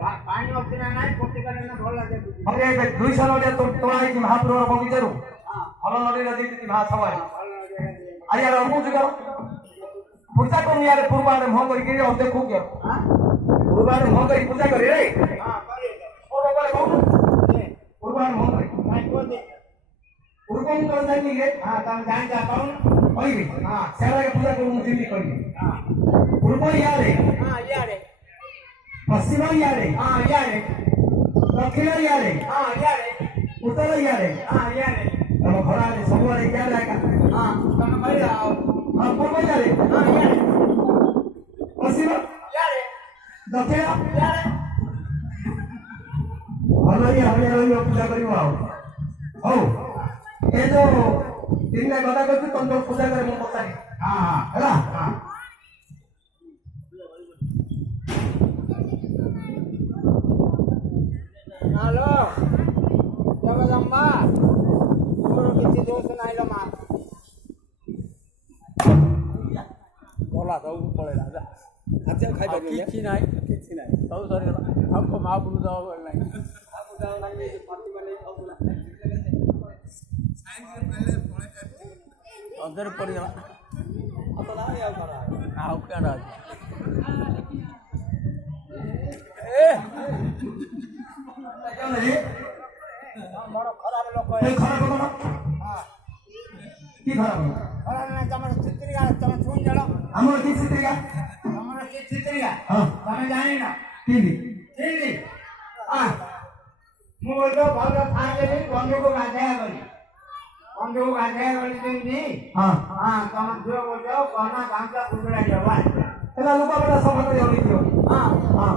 पानी अच्छी ना नहीं पोती करने में भल लगे हम ये 200 नडिया तोड़ा है कि महापुर बगीचारू हल नदी नदी की भाषा हवाई आया हमको जगह पूजा को यार पूर्वारे मोह करके और देखो क्या पूर्वारे मोह करके पूजा करे रे हां करे और बोले कौन पूर्वारे मोह करे नहीं को दे पूर्वम तो जानी है हां तुम जान जा कौन होई हां सेरा के पूजा को मुझे भी करी हां पूर्व यार है हां यार है पश्चिम यार है हां यार है दक्षिण यार है हां यार है उत्तर यार है हां यार है तब घोड़ा ने सब वाले क्या लाएगा हां तुम भाई आओ हां पूर्व यार है हां यार है पश्चिम यार है दक्षिण यार है हमें पूजा करियो आओ हो ए जो दिन में गदा करछु तुम तो पूजा करे मो पता हां हां हैला हां हेलो जगदम्बा मोर किसी दोस्त नहीं लो मां बोला तो पड़े राजा अच्छा खाई दे किसी नहीं तो सॉरी हमको मां बुनु जाओ नहीं आपको जाओ नहीं पार्टी में नहीं खाओ ना अंदर पड़ जा अब ला यार करा आओ क्या राज ए क्या नहीं बड़ा खराब लोग ए खराब हो ना हां की खराब हो खराब नहीं तमर चित्रिका तम सुन जानो हमर की चित्रिका तमर की चित्रिका हां तमे जानी ना ठीक ठीक हां मु बोलतो भालो थाके बंधु को गाधया करी बंधु को गाधया करी तुमनी हां हां तम जो बोलतो कोना गांचा कुकुड़ा जवा एला लोका बड़ा सफा कर दियो हां हां